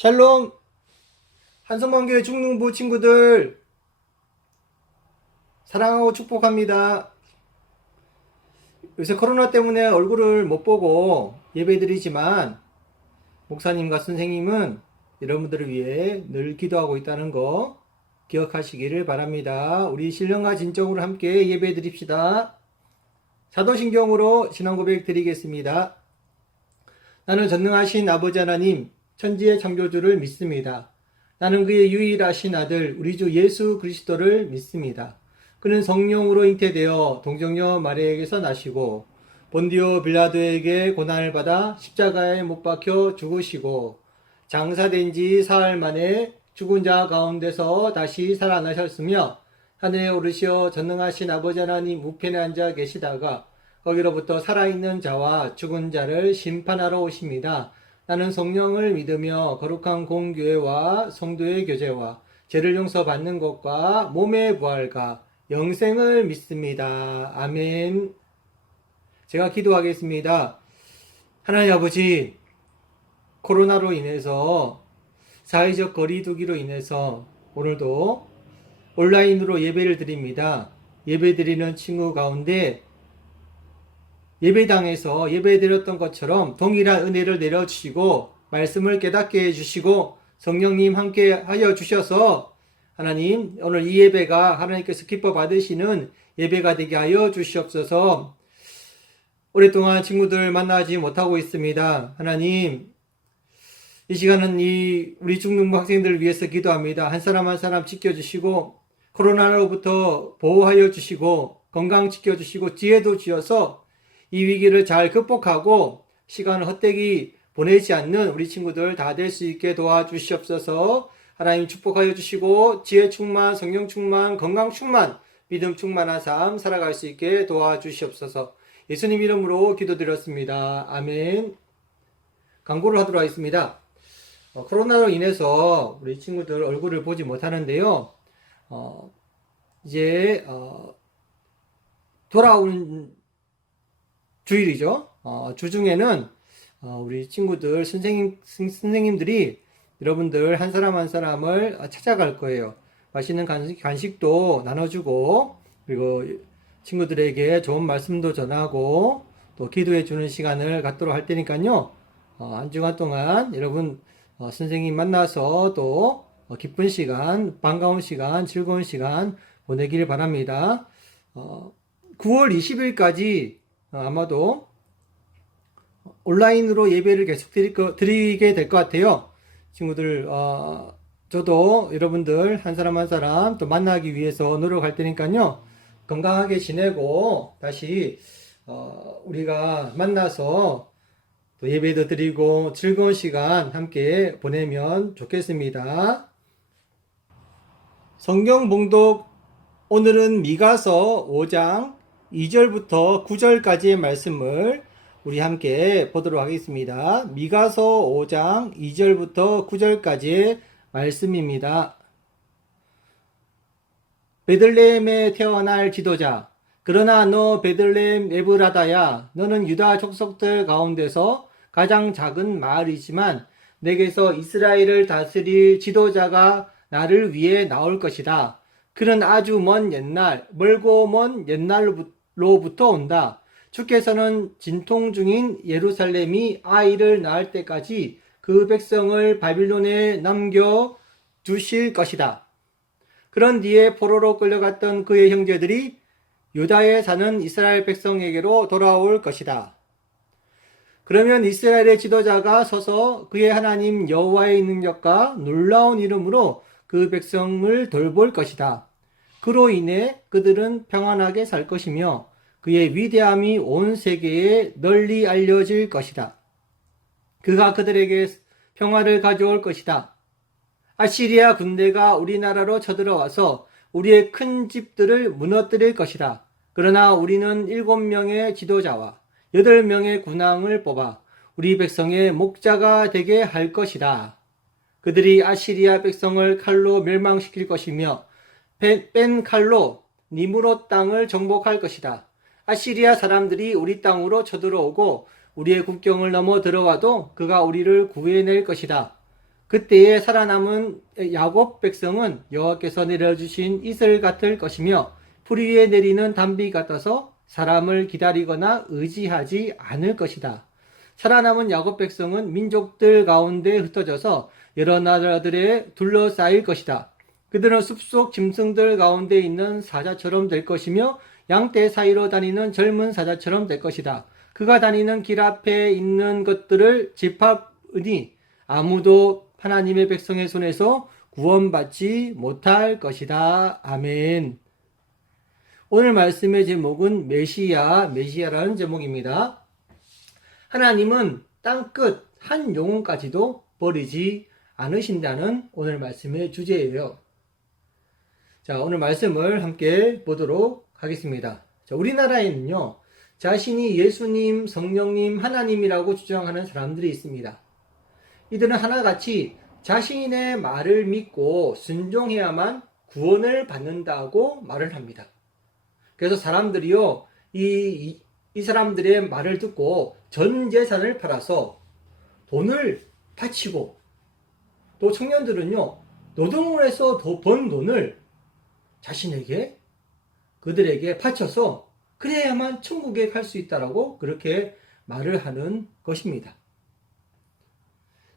샬롬! 한성만교회 중능부 친구들 사랑하고 축복합니다. 요새 코로나 때문에 얼굴을 못 보고 예배드리지만 목사님과 선생님은 여러분들을 위해 늘 기도하고 있다는 거 기억하시기를 바랍니다. 우리 신령과 진정으로 함께 예배드립시다. 사도신경으로 신앙고백 드리겠습니다. 나는 전능하신 아버지 하나님 천지의 창조주를 믿습니다. 나는 그의 유일하신 아들 우리 주 예수 그리스도를 믿습니다. 그는 성령으로 잉태되어 동정녀 마리아에게서 나시고 본디오 빌라도에게 고난을 받아 십자가에 못 박혀 죽으시고 장사된 지 사흘 만에 죽은 자 가운데서 다시 살아나셨으며 하늘에 오르시어 전능하신 아버지 하나님 우편에 앉아 계시다가 거기로부터 살아있는 자와 죽은 자를 심판하러 오십니다. 나는 성령을 믿으며 거룩한 공교회와 성도의 교제와 죄를 용서받는 것과 몸의 부활과 영생을 믿습니다. 아멘. 제가 기도하겠습니다. 하나님 아버지, 코로나로 인해서 사회적 거리두기로 인해서 오늘도 온라인으로 예배를 드립니다. 예배 드리는 친구 가운데 예배당에서 예배드렸던 것처럼 동일한 은혜를 내려주시고 말씀을 깨닫게 해주시고 성령님 함께 하여 주셔서 하나님 오늘 이 예배가 하나님께서 기뻐 받으시는 예배가 되게 하여 주시옵소서. 오랫동안 친구들 만나지 못하고 있습니다. 하나님 이 시간은 우리 중등부 학생들을 위해서 기도합니다. 한 사람 한 사람 지켜주시고 코로나로부터 보호하여 주시고 건강 지켜주시고 지혜도 주셔서 이 위기를 잘 극복하고 시간을 헛되이 보내지 않는 우리 친구들 다 될 수 있게 도와주시옵소서. 하나님 축복하여 주시고 지혜 충만, 성령 충만, 건강 충만, 믿음 충만한 삶 살아갈 수 있게 도와주시옵소서. 예수님 이름으로 기도드렸습니다. 아멘. 광고를 하도록 하겠습니다. 코로나로 인해서 우리 친구들 얼굴을 보지 못하는데요. 이제 돌아오는 주일이죠. 주중에는 우리 친구들 선생님들이 여러분들 한 사람 한 사람을 찾아갈 거예요. 맛있는 간식도 나눠주고 그리고 친구들에게 좋은 말씀도 전하고 또 기도해 주는 시간을 갖도록 할 테니까요. 한 주간 동안 여러분 선생님 만나서 또 기쁜 시간, 반가운 시간, 즐거운 시간 보내길 바랍니다. 9월 20일까지 아마도 온라인으로 예배를 계속 드리게 될 것 같아요. 친구들, 저도 여러분들 한 사람 한 사람 또 만나기 위해서 노력할 테니까요. 건강하게 지내고 다시 우리가 만나서 또 예배도 드리고 즐거운 시간 함께 보내면 좋겠습니다. 성경 봉독 오늘은 미가서 5장 2절부터 9절까지의 말씀을 우리 함께 보도록 하겠습니다. 미가서 5장 2절부터 9절까지의 말씀입니다. 베들레헴에 태어날 지도자, 그러나 너 베들레헴 에브라다야, 너는 유다 족속들 가운데서 가장 작은 마을이지만 내게서 이스라엘을 다스릴 지도자가 나를 위해 나올 것이다. 그는 아주 먼 옛날, 멀고 먼 옛날로부터 온다. 주께서는 진통 중인 예루살렘이 아이를 낳을 때까지 그 백성을 바빌론에 남겨 두실 것이다. 그런 뒤에 포로로 끌려갔던 그의 형제들이 유다에 사는 이스라엘 백성에게로 돌아올 것이다. 그러면 이스라엘의 지도자가 서서 그의 하나님 여호와의 능력과 놀라운 이름으로 그 백성을 돌볼 것이다. 그로 인해 그들은 평안하게 살 것이며 그의 위대함이 온 세계에 널리 알려질 것이다. 그가 그들에게 평화를 가져올 것이다. 아시리아 군대가 우리나라로 쳐들어와서 우리의 큰 집들을 무너뜨릴 것이다. 그러나 우리는 7명의 지도자와 8명의 군왕을 뽑아 우리 백성의 목자가 되게 할 것이다. 그들이 아시리아 백성을 칼로 멸망시킬 것이며 뺀 칼로 니무롯 땅을 정복할 것이다. 아시리아 사람들이 우리 땅으로 쳐들어오고 우리의 국경을 넘어 들어와도 그가 우리를 구해낼 것이다. 그때에 살아남은 야곱 백성은 여호와께서 내려주신 이슬 같을 것이며 풀 위에 내리는 단비 같아서 사람을 기다리거나 의지하지 않을 것이다. 살아남은 야곱 백성은 민족들 가운데 흩어져서 여러 나라들에 둘러싸일 것이다. 그들은 숲속 짐승들 가운데 있는 사자처럼 될 것이며 양떼 사이로 다니는 젊은 사자처럼 될 것이다. 그가 다니는 길 앞에 있는 것들을 짚으니 아무도 하나님의 백성의 손에서 구원받지 못할 것이다. 아멘. 오늘 말씀의 제목은 메시아라는 제목입니다. 하나님은 땅끝 한 영혼까지도 버리지 않으신다는 오늘 말씀의 주제예요. 자, 오늘 말씀을 함께 보도록 하겠습니다. 자, 우리나라에는요, 자신이 예수님, 성령님, 하나님이라고 주장하는 사람들이 있습니다. 이들은 하나같이 자신의 말을 믿고 순종해야만 구원을 받는다고 말을 합니다. 그래서 사람들이요, 이 사람들의 말을 듣고 전 재산을 팔아서 돈을 바치고, 또 청년들은요, 노동을 해서 번 돈을 그들에게 바쳐서 그래야만 천국에 갈 수 있다라고 그렇게 말을 하는 것입니다.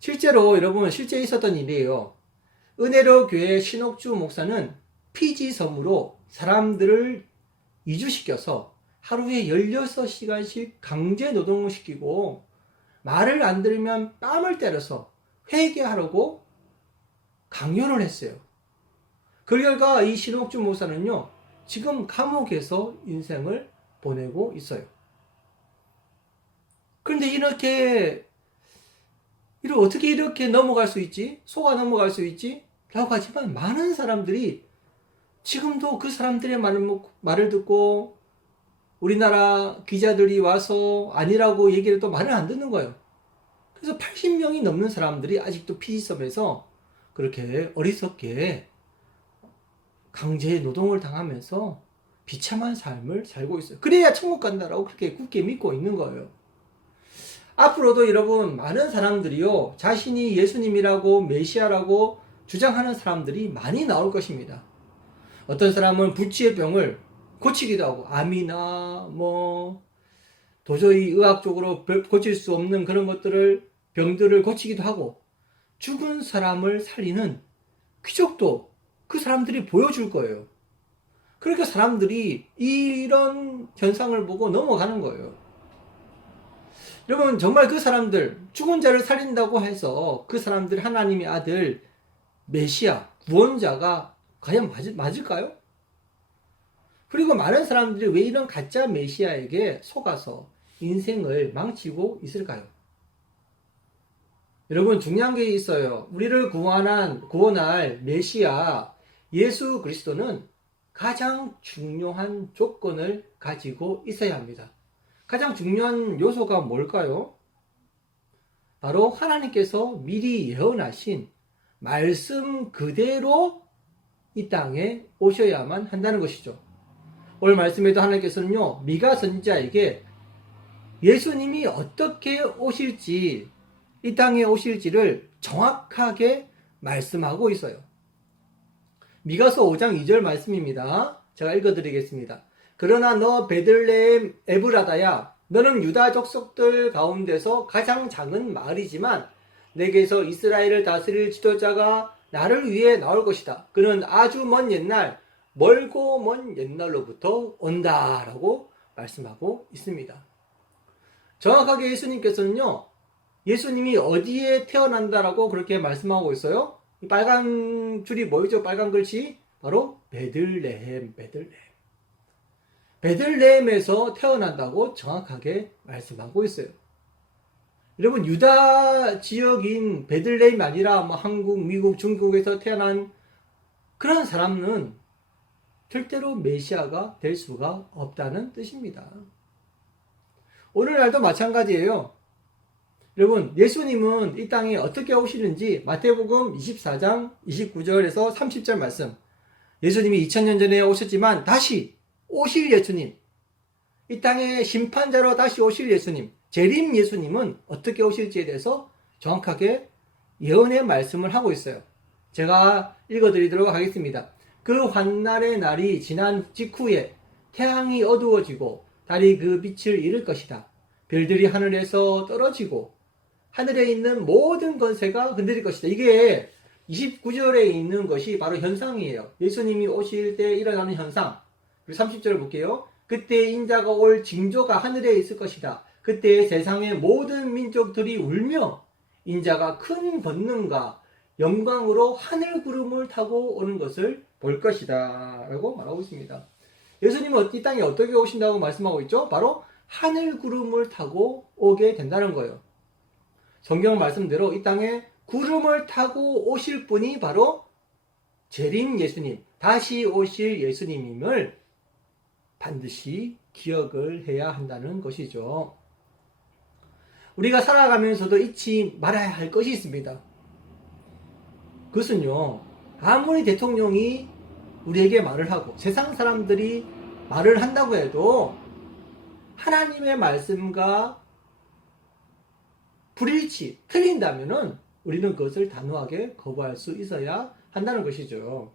실제로 여러분, 실제 있었던 일이에요. 은혜로 교회 신옥주 목사는 피지 섬으로 사람들을 이주시켜서 하루에 16시간씩 강제 노동을 시키고 말을 안 들으면 뺨을 때려서 회개하라고 강요를 했어요. 그 결과 이 신옥주 목사는요, 지금 감옥에서 인생을 보내고 있어요. 그런데 어떻게 이렇게 넘어갈 수 있지? 속아 넘어갈 수 있지? 라고 하지만 많은 사람들이 지금도 그 사람들의 말을 듣고 우리나라 기자들이 와서 아니라고 얘기를 또 말을 안 듣는 거예요. 그래서 80명이 넘는 사람들이 아직도 피지섬에서 그렇게 어리석게 강제 노동을 당하면서 비참한 삶을 살고 있어요. 그래야 천국 간다라고 그렇게 굳게 믿고 있는 거예요. 앞으로도 여러분, 많은 사람들이요, 자신이 예수님이라고 메시아라고 주장하는 사람들이 많이 나올 것입니다. 어떤 사람은 부치의 병을 고치기도 하고, 암이나 도저히 의학적으로 고칠 수 없는 그런 병들을 고치기도 하고, 죽은 사람을 살리는 기적도 그 사람들이 보여줄 거예요. 그러니까 사람들이 이런 현상을 보고 넘어가는 거예요. 여러분, 정말 그 사람들, 죽은 자를 살린다고 해서 그 사람들 하나님의 아들 메시아, 구원자가 과연 맞을까요? 그리고 많은 사람들이 왜 이런 가짜 메시아에게 속아서 인생을 망치고 있을까요? 여러분, 중요한 게 있어요. 우리를 구원할 메시아 예수 그리스도는 가장 중요한 조건을 가지고 있어야 합니다. 가장 중요한 요소가 뭘까요? 바로 하나님께서 미리 예언하신 말씀 그대로 이 땅에 오셔야만 한다는 것이죠. 오늘 말씀에도 하나님께서는요, 미가 선지자에게 예수님이 어떻게 오실지, 이 땅에 오실지를 정확하게 말씀하고 있어요. 미가서 5장 2절 말씀입니다. 제가 읽어드리겠습니다. 그러나 너 베들레헴 에브라다야, 너는 유다 족속들 가운데서 가장 작은 마을이지만 내게서 이스라엘을 다스릴 지도자가 나를 위해 나올 것이다. 그는 아주 멀고 먼 옛날로부터 온다라고 말씀하고 있습니다. 정확하게 예수님께서는요, 예수님이 어디에 태어난다라고 그렇게 말씀하고 있어요? 이 빨간 줄이 뭐죠? 빨간 글씨? 바로 베들레헴에서 태어난다고 정확하게 말씀하고 있어요. 여러분, 유다 지역인 베들레헴이 아니라 한국, 미국, 중국에서 태어난 그런 사람은 절대로 메시아가 될 수가 없다는 뜻입니다. 오늘날도 마찬가지예요. 여러분, 예수님은 이 땅에 어떻게 오시는지 마태복음 24장 29절에서 30절 말씀, 예수님이 2000년 전에 오셨지만 다시 오실 예수님, 이 땅에 심판자로 다시 오실 예수님, 재림 예수님은 어떻게 오실지에 대해서 정확하게 예언의 말씀을 하고 있어요. 제가 읽어드리도록 하겠습니다. 그 환난의 날이 지난 직후에 태양이 어두워지고 달이 그 빛을 잃을 것이다. 별들이 하늘에서 떨어지고 하늘에 있는 모든 권세가 흔들릴 것이다. 이게 29절에 있는 것이 바로 현상이에요. 예수님이 오실 때 일어나는 현상. 그리고 30절을 볼게요. 그때 인자가 올 징조가 하늘에 있을 것이다. 그때 세상의 모든 민족들이 울며 인자가 큰 권능과 영광으로 하늘 구름을 타고 오는 것을 볼 것이다 라고 말하고 있습니다. 예수님은 이 땅에 어떻게 오신다고 말씀하고 있죠? 바로 하늘 구름을 타고 오게 된다는 거예요. 성경 말씀대로 이 땅에 구름을 타고 오실 분이 바로 재림 예수님, 다시 오실 예수님임을 반드시 기억을 해야 한다는 것이죠. 우리가 살아가면서도 잊지 말아야 할 것이 있습니다. 그것은요, 아무리 대통령이 우리에게 말을 하고 세상 사람들이 말을 한다고 해도 하나님의 말씀과 불일치, 틀린다면은 우리는 그것을 단호하게 거부할 수 있어야 한다는 것이죠.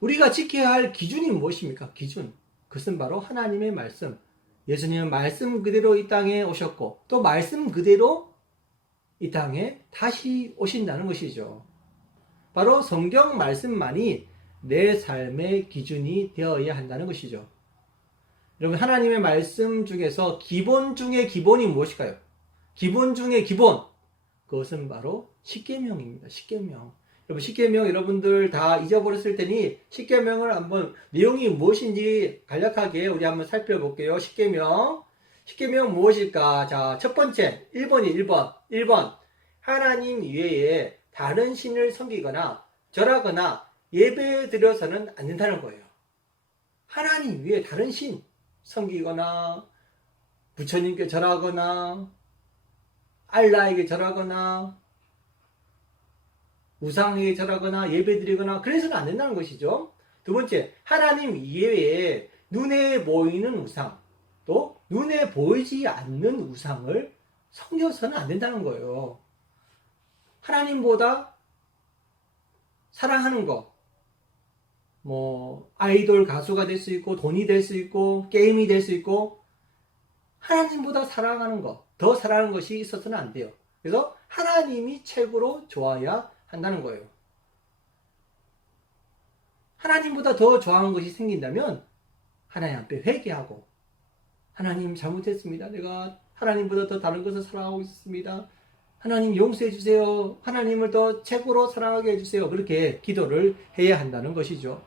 우리가 지켜야 할 기준이 무엇입니까? 기준. 그것은 바로 하나님의 말씀. 예수님은 말씀 그대로 이 땅에 오셨고 또 말씀 그대로 이 땅에 다시 오신다는 것이죠. 바로 성경 말씀만이 내 삶의 기준이 되어야 한다는 것이죠. 여러분, 하나님의 말씀 중에서 기본 중의 기본이 무엇일까요? 기본 중의 기본. 그것은 바로 십계명입니다. 십계명. 여러분, 십계명 여러분들 다 잊어버렸을 테니 십계명을 한번 내용이 무엇인지 간략하게 우리 한번 살펴볼게요. 십계명. 십계명 무엇일까? 자, 첫 번째 1번이 1번. 하나님 외에 다른 신을 섬기거나 절하거나 예배 드려서는 안 된다는 거예요. 하나님 외에 다른 신 섬기거나 부처님께 절하거나 알라에게 절하거나 우상에게 절하거나 예배드리거나 그래서는 안 된다는 것이죠. 두 번째, 하나님 이외에 눈에 보이는 우상 또 눈에 보이지 않는 우상을 섬겨서는 안 된다는 거예요. 하나님보다 사랑하는 거, 아이돌 가수가 될 수 있고 돈이 될 수 있고 게임이 될 수 있고 하나님보다 사랑하는 거, 더 사랑하는 것이 있어서는 안 돼요. 그래서 하나님이 최고로 좋아야 한다는 거예요. 하나님보다 더 좋아하는 것이 생긴다면 하나님 앞에 회개하고 하나님 잘못했습니다. 내가 하나님보다 더 다른 것을 사랑하고 있습니다. 하나님 용서해 주세요. 하나님을 더 최고로 사랑하게 해주세요. 그렇게 기도를 해야 한다는 것이죠.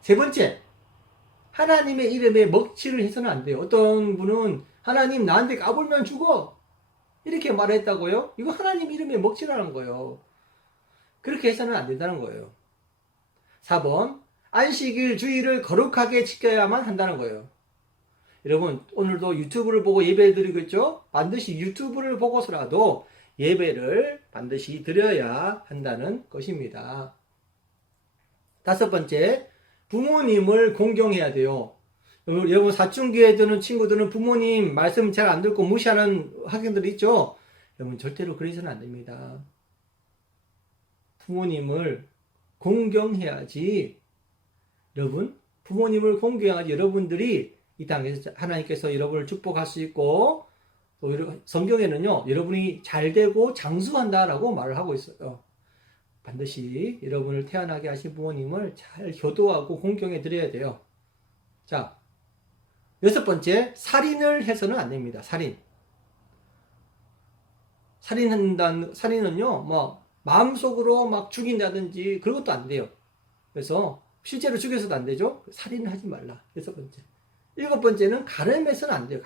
세 번째, 하나님의 이름에 먹칠을 해서는 안 돼요. 어떤 분은 하나님 나한테 까불면 죽어 이렇게 말했다고요? 이거 하나님 이름에 먹칠하는 거예요. 그렇게 해서는 안 된다는 거예요. 4번, 안식일 주일을 거룩하게 지켜야만 한다는 거예요. 여러분, 오늘도 유튜브를 보고 예배 드리고 있죠? 반드시 유튜브를 보고서라도 예배를 반드시 드려야 한다는 것입니다. 5번째, 부모님을 공경해야 돼요. 여러분, 사춘기에 드는 친구들은 부모님 말씀 잘 안 듣고 무시하는 학생들이 있죠? 여러분, 절대로 그래서는 안 됩니다. 부모님을 공경해야지, 여러분, 부모님을 공경해야지 여러분들이 이 땅에서 하나님께서 여러분을 축복할 수 있고, 또 성경에는요, 여러분이 잘 되고 장수한다라고 말을 하고 있어요. 반드시 여러분을 태어나게 하신 부모님을 잘 효도하고 공경해 드려야 돼요. 자, 6번째, 살인을 해서는 안 됩니다. 살인은요, 마음속으로 막 죽인다든지 그런 것도 안 돼요. 그래서 실제로 죽여서도 안 되죠. 살인을 하지 말라. 6번째. 7번째는 간음해서는 안 돼요.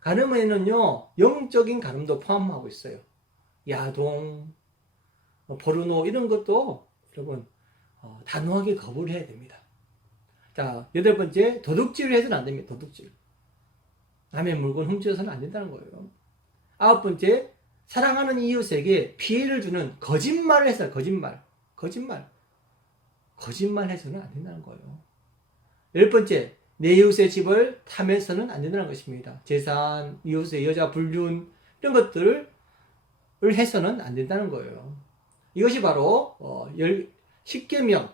간음에는요, 영적인 간음도 포함하고 있어요. 야동, 포르노 이런 것도 여러분 단호하게 거부를 해야 됩니다. 자, 8번째, 도둑질을 해서는 안 됩니다. 도둑질. 남의 물건 훔쳐서는 안 된다는 거예요. 9번째, 사랑하는 이웃에게 피해를 주는 거짓말을 해서 거짓말 해서는 안 된다는 거예요. 10번째, 내 이웃의 집을 탐해서는 안 된다는 것입니다. 재산, 이웃의 여자 불륜 이런 것들을 해서는 안 된다는 거예요. 이것이 바로 10계명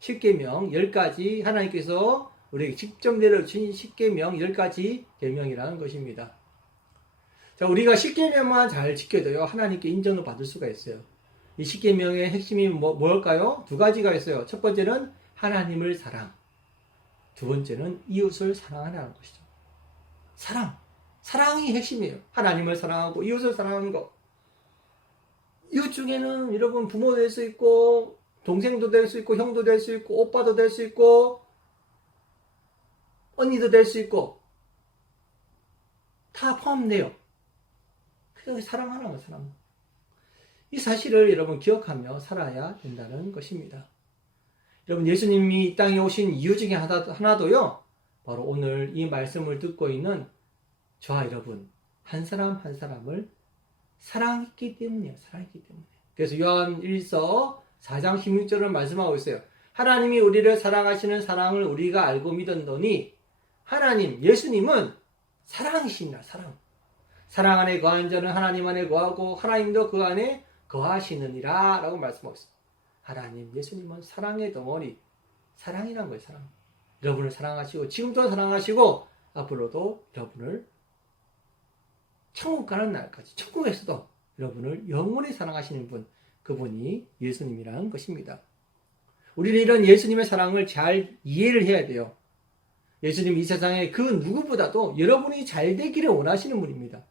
10가지 하나님께서 우리에게 직접 내려주신 10계명 10가지 계명이라는 것입니다. 자, 우리가 10계명만 잘 지켜도요, 하나님께 인정을 받을 수가 있어요. 이 10계명의 핵심이 뭘까요? 두 가지가 있어요. 첫 번째는 하나님을 사랑, 두 번째는 이웃을 사랑하라는 것이죠. 사랑이 핵심이에요. 하나님을 사랑하고 이웃을 사랑하는 것. 이웃 중에는 여러분 부모 될 수 있고, 동생도 될 수 있고, 형도 될 수 있고, 오빠도 될 수 있고, 언니도 될 수 있고, 다 포함돼요. 그래서 사랑하는 거, 사랑. 이 사실을 여러분 기억하며 살아야 된다는 것입니다. 여러분, 예수님이 이 땅에 오신 이유 중에 하나도요, 바로 오늘 이 말씀을 듣고 있는 저와 여러분, 한 사람 한 사람을 사랑했기 때문이에요. 사랑했기 때문에. 그래서 요한 1서 4장 16절을 말씀하고 있어요. 하나님이 우리를 사랑하시는 사랑을 우리가 알고 믿었노니 하나님, 예수님은 사랑이십니다. 사랑 안에 거한 자는 하나님 안에 거하고 하나님도 그 안에 거하시느니라 라고 말씀하고 있습니다. 하나님, 예수님은 사랑의 덩어리, 사랑이란 거예요. 사랑. 여러분을 사랑하시고 지금도 사랑하시고 앞으로도 여러분을 천국 가는 날까지, 천국에서도 여러분을 영원히 사랑하시는 분, 그분이 예수님이라는 것입니다. 우리는 이런 예수님의 사랑을 잘 이해를 해야 돼요. 예수님 이 세상에 그 누구보다도 여러분이 잘 되기를 원하시는 분입니다.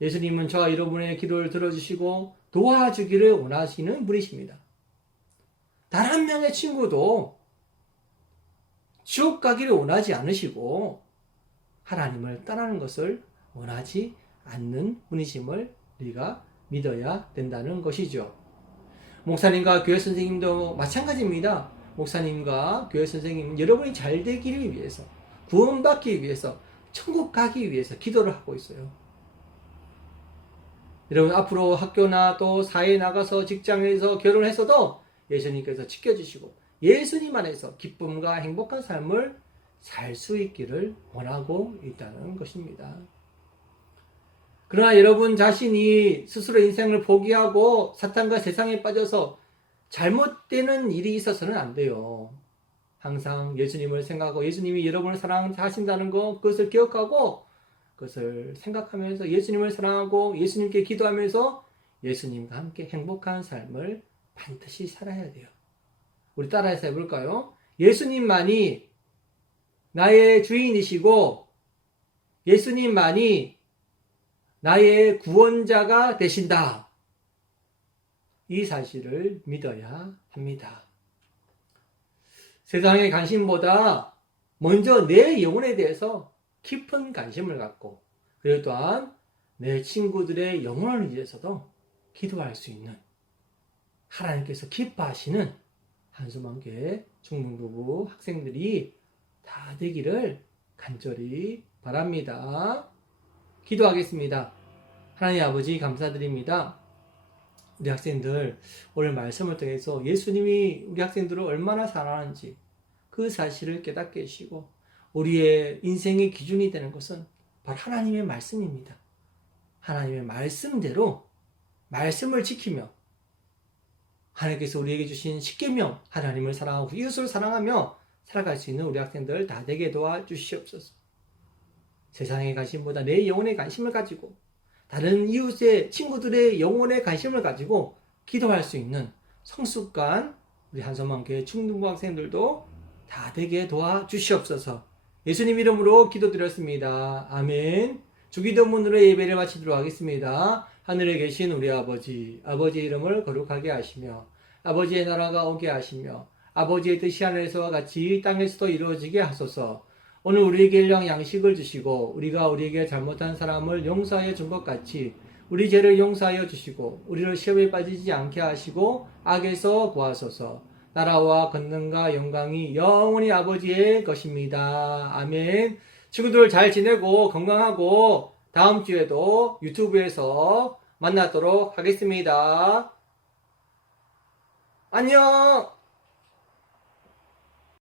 예수님은 저와 여러분의 기도를 들어주시고 도와주기를 원하시는 분이십니다. 단 한 명의 친구도 지옥 가기를 원하지 않으시고 하나님을 떠나는 것을 원하지 않는 분이심을 우리가 믿어야 된다는 것이죠. 목사님과 교회 선생님도 마찬가지입니다. 목사님과 교회 선생님은 여러분이 잘 되기를 위해서, 구원받기 위해서, 천국 가기 위해서 기도를 하고 있어요. 여러분, 앞으로 학교나 또 사회에 나가서 직장에서 결혼해서도 예수님께서 지켜주시고 예수님 안에서 기쁨과 행복한 삶을 살 수 있기를 원하고 있다는 것입니다. 그러나 여러분 자신이 스스로 인생을 포기하고 사탄과 세상에 빠져서 잘못되는 일이 있어서는 안 돼요. 항상 예수님을 생각하고 예수님이 여러분을 사랑하신다는 것, 그것을 기억하고 그것을 생각하면서 예수님을 사랑하고 예수님께 기도하면서 예수님과 함께 행복한 삶을 반드시 살아야 돼요. 우리 따라해서 해볼까요? 예수님만이 나의 주인이시고 예수님만이 나의 구원자가 되신다. 이 사실을 믿어야 합니다. 세상의 관심보다 먼저 내 영혼에 대해서 깊은 관심을 갖고 그리고 또한 내 친구들의 영혼을 위해서도 기도할 수 있는 하나님께서 기뻐하시는 한수만교회 중등부부 학생들이 다 되기를 간절히 바랍니다. 기도하겠습니다. 하나님 아버지 감사드립니다. 우리 학생들 오늘 말씀을 통해서 예수님이 우리 학생들을 얼마나 사랑하는지 그 사실을 깨닫게 해주시고 우리의 인생의 기준이 되는 것은 바로 하나님의 말씀입니다. 하나님의 말씀대로 말씀을 지키며 하나님께서 우리에게 주신 십계명 하나님을 사랑하고 이웃을 사랑하며 살아갈 수 있는 우리 학생들 다 되게 도와주시옵소서. 세상의 관심보다 내 영혼의 관심을 가지고 다른 이웃의 친구들의 영혼의 관심을 가지고 기도할 수 있는 성숙한 우리 한선만교회 중등부 학생들도 다 되게 도와주시옵소서. 예수님 이름으로 기도드렸습니다. 아멘. 주기도문으로 예배를 마치도록 하겠습니다. 하늘에 계신 우리 아버지, 아버지의 이름을 거룩하게 하시며 아버지의 나라가 오게 하시며 아버지의 뜻이 하늘에서와 같이 땅에서도 이루어지게 하소서. 오늘 우리에게 일용 양식을 주시고 우리가 우리에게 잘못한 사람을 용서하여 준 것 같이 우리 죄를 용서하여 주시고 우리를 시험에 빠지지 않게 하시고 악에서 구하소서. 나라와 권능과 영광이 영원히 아버지의 것입니다. 아멘. 친구들 잘 지내고 건강하고 다음 주에도 유튜브에서 만나도록 하겠습니다. 안녕.